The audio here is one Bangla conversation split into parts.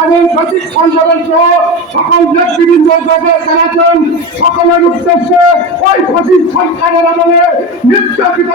স্বাধীন প্রশিক্ষণ সহ সকল নেতৃবৃন্দ জানাচ্ছেন সকলের উদ্দেশ্যে ওই ফসিল সরকারের আমলে নির্যাতিত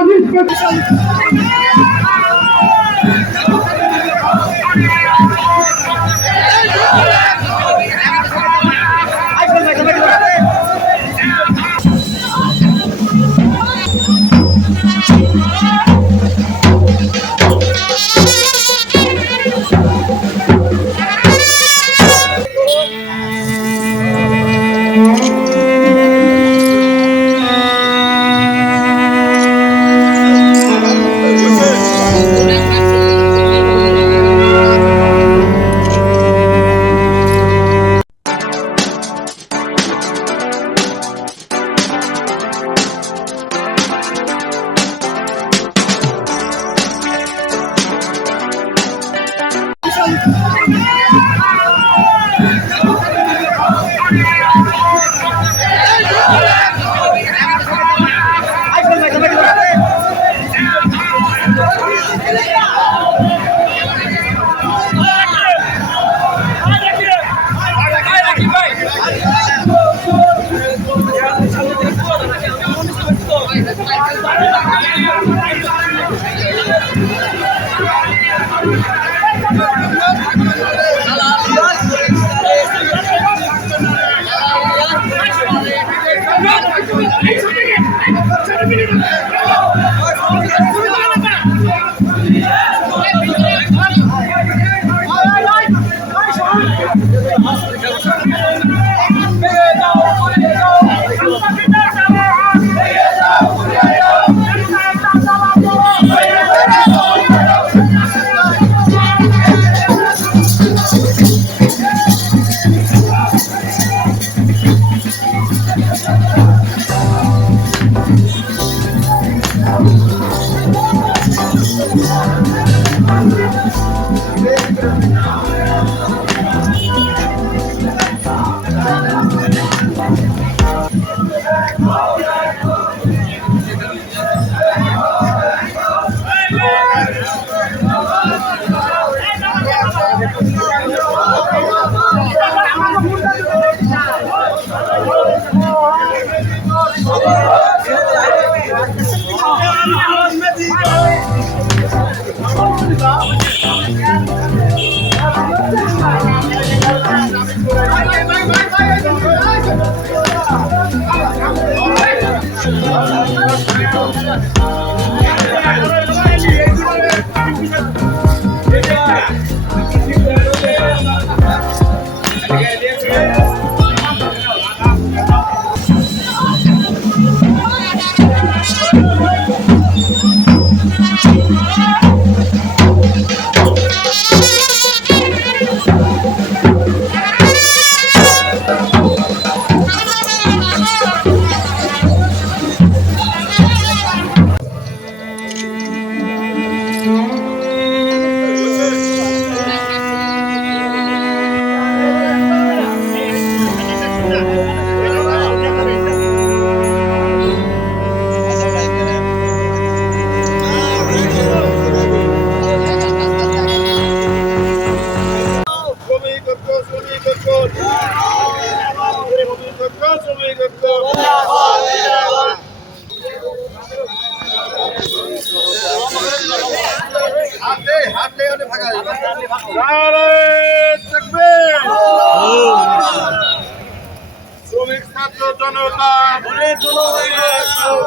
শ্রমিক ছাত্র জনতা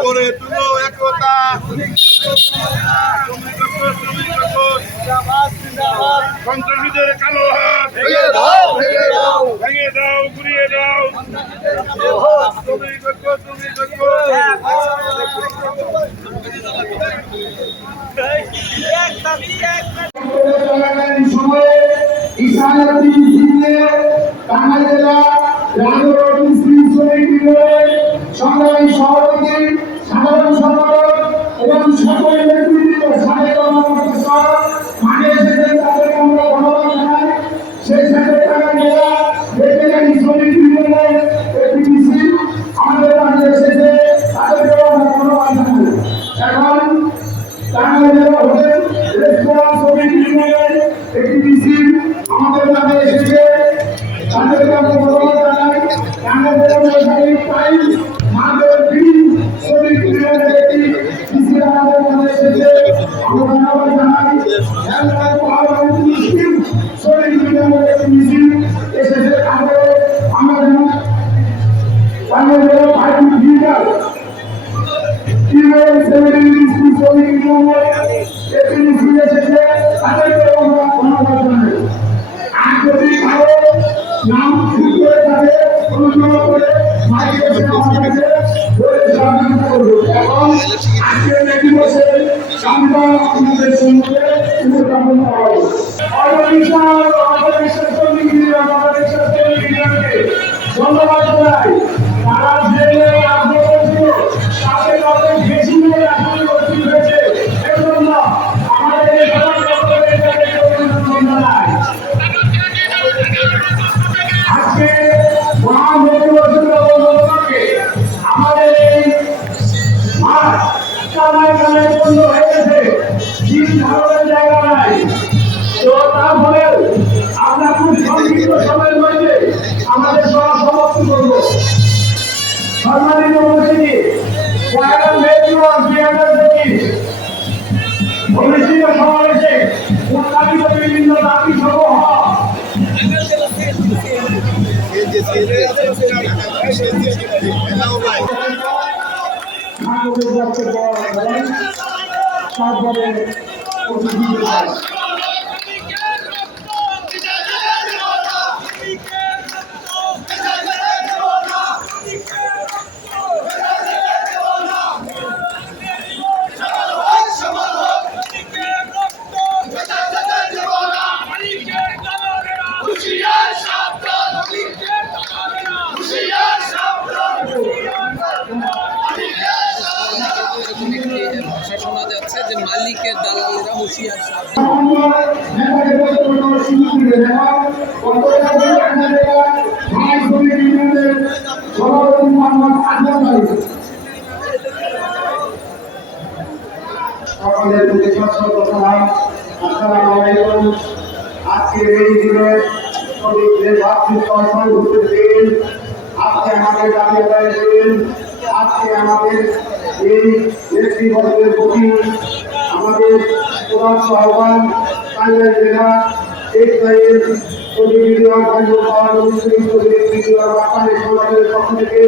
গড়ে তুলো একতা সন্ত্রাসীদের কালো হাত ভেঙে দাও ঘুরিয়ে দাও শ্রমিক ঐক্য সংগ্রামী সভাপতি সাধারণ সম্পাদক এবং সকলের নেতৃত্ব সাথে মাঠে এসেছেন তাদেরকে আমরা ধন্যবাদ জানাই। সেই সাথে টাকা জেলা বেকারি শ্রমিক ইউনিয়নের এপিডিসি আমাদের মাঝে এসেছে, তাদেরকেও আমরা ধন্যবাদ জানাই। এখন টাঙ্গাইল জেলা হোটেল রেস্তোরাঁ শ্রমিক ইউনিয়নের এপিডিসি আমাদের মাঝে এসেছে তাদেরকে আমরা ধন্যবাদ জানাই। আমাদের সরকারি টাইম আমাদের দিন শ্রমিক ইউনিয়নের একটি কৃষি আমাদের মনে এসেছে, আমরা ধন্যবাদ জানাই। শ্রমিক ইউনিয়নের একটি মিছিল এসেছে, তাদের আমরা বাংলাদেশের পার্টি লিডার শ্রমিক ইউনিয়নের একটি মিছিল এসেছে, তাদেরকে আমরা ধন্যবাদ জানাই। আর যদি কারো নাম ঠিক করে থাকে অনুগ্রহ করে মাইকে এসে আমাদেরকে বলে সহযোগিতা করবে এবং আজকের এই দিবসে আমরা আপনাদের সঙ্গে উপস্থাপন করা হবে। অবিশ্বাস শ্রমিক ইউনিয়ন ইউনিয়নকে ধন্যবাদ জানাই। তারা যে আগ্রহ ছিল তাদের অনেক বেশি আগ্রহ হয়েছে, এজন্য আমাদের এই আজকে আমাদের এই মাঠ কামাই বন্ধ হয়ে গেছে, তিন ধরনের জায়গা নাই। তো তারপরেও আমরা খুব সংক্ষিপ্ত সময়ের মধ্যে আমাদের সভা সমাপ্তি করব। সম্মানিত উপস্থিতি, অনুষ্ঠিত সমাবেশে উত্থাপিত বিভিন্ন দাবি সমূহ শোনা যাচ্ছে যে মালিকের দালালেরা হুঁশিয়ার সাবধান। আজকে এই দিনে শ্রমিকদের ভাতৃত্ব দিন, আজকে আমাদের দাবি আদায়ের দিন, আজকে আমাদের এই নেতৃবর্গের প্রতি আমাদের প্রধান আহ্বান টাঙ্গাইল জেলা এর সমাজের পক্ষ থেকে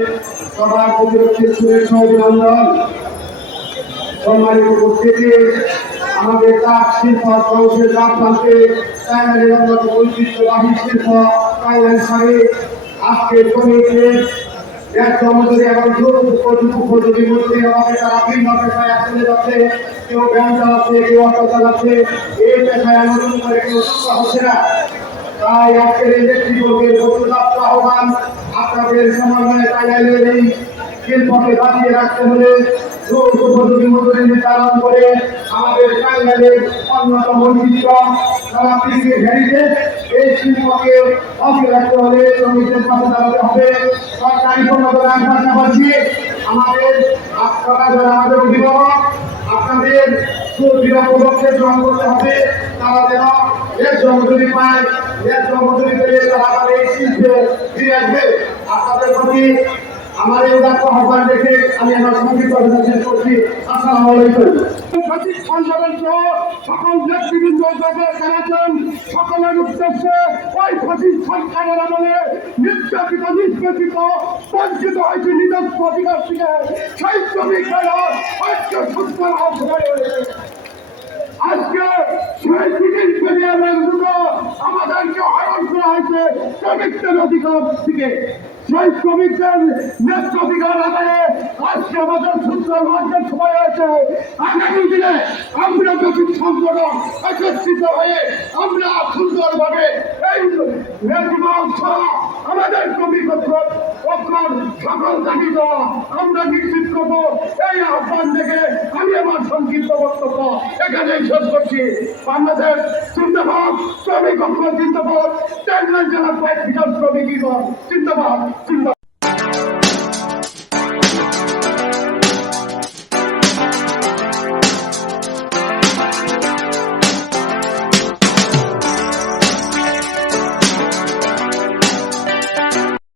সবার প্রতি শুভেচ্ছা অভিনন্দন। সম্মানিত উপস্থিতি, আমাদের তাঁত শিল্প সংসদের তাঁত প্রান্তে টাঙ্গাইলের অন্যতম ঐতিহ্যবাহী শিল্প টাঙ্গাইল শাড়ি আজকে শ্রমিকদের মজুরি এবং উপযোগী মধ্যে আমাদের তারা ভিন্ন পেশায় চলে যাচ্ছে, কেউ ব্যাংক চালাচ্ছে, কেউ অটো চালাচ্ছে, এই পেশায় নতুন করে কেউ যুক্ত হচ্ছে না। তাই আজকের এই ব্যক্তিবর্গের বক্তব্য আহ্বান, আপনাদের সমন্বয়ে টাঙ্গাইলের এই শিল্পকে বাঁচিয়ে রাখতে হলে উপযোগী মজুরি নির্ধারণ করে আমাদের টাঙ্গাইলের অন্যতম ঐতিহ্য সারা পৃথিবীর হেরিটেজ এই শিল্পকে বাঁচিয়ে রাখতে হলে শ্রমিকদের পাশে দাঁড়াতে হবে। সরকারি কর্মকর্তার পাশাপাশি আমাদের আপনারা যারা আমাদের অভিভাবক, আপনাদের সুদৃঢ় পদক্ষেপ গ্রহণ করতে হবে। তারা যেন ন্যায্য মজুরি পায়, ন্যায্য মজুরি পেলে তারা আবার এই শিল্পে ফিরে আসবে। আপনাদের প্রতি আমার এই উদাত্ত আহ্বান রেখে আমি আমার সংক্ষিপ্ত অভিযান শেষ করছি। আসসালামু আলাইকুম। সঠিক সঞ্চালন সহ সকল নেতৃবৃন্দ জানাচ্ছেন, সকলের উদ্দেশ্যে ওই সঠিক সরকারের আমলে নির্যাতিত, নিষ্পেষিত, বঞ্চিত হয়েছে নিজস্ব অধিকার থেকে সেই শ্রমিকেরা ঐক্য সূত্র আজকে সেই ব্রিটিশ মিডিয়ামের মতো আমাদেরকে হরণ করা হয়েছে শ্রমিকদের অধিকার থেকে। সেই শ্রমিকদের ন্যায্য অধিকার আদায়ে আজকে আমাদের সুন্দর লঞ্চের সময় হয়েছে। আগামী দিনে আমরা নতুন সংগঠন একত্রিত হয়ে আমরা সুন্দরভাবে এই ন্যায্যমান সহ আমাদের শ্রমিক সকল দাবি দেওয়া আমরা নিশ্চিত করবো। এই আহ্বান থেকে আমি আমার সংক্ষিপ্ত বক্তব্য এখানেই শেষ করছি। বাংলাদেশ চিন্তাবাদ, শ্রমিক ঐক্য চিন্তাবাদ, টাঙ্গাইল জেলার কয়েক বিকাশ শ্রমিক চিন্তাবাদ।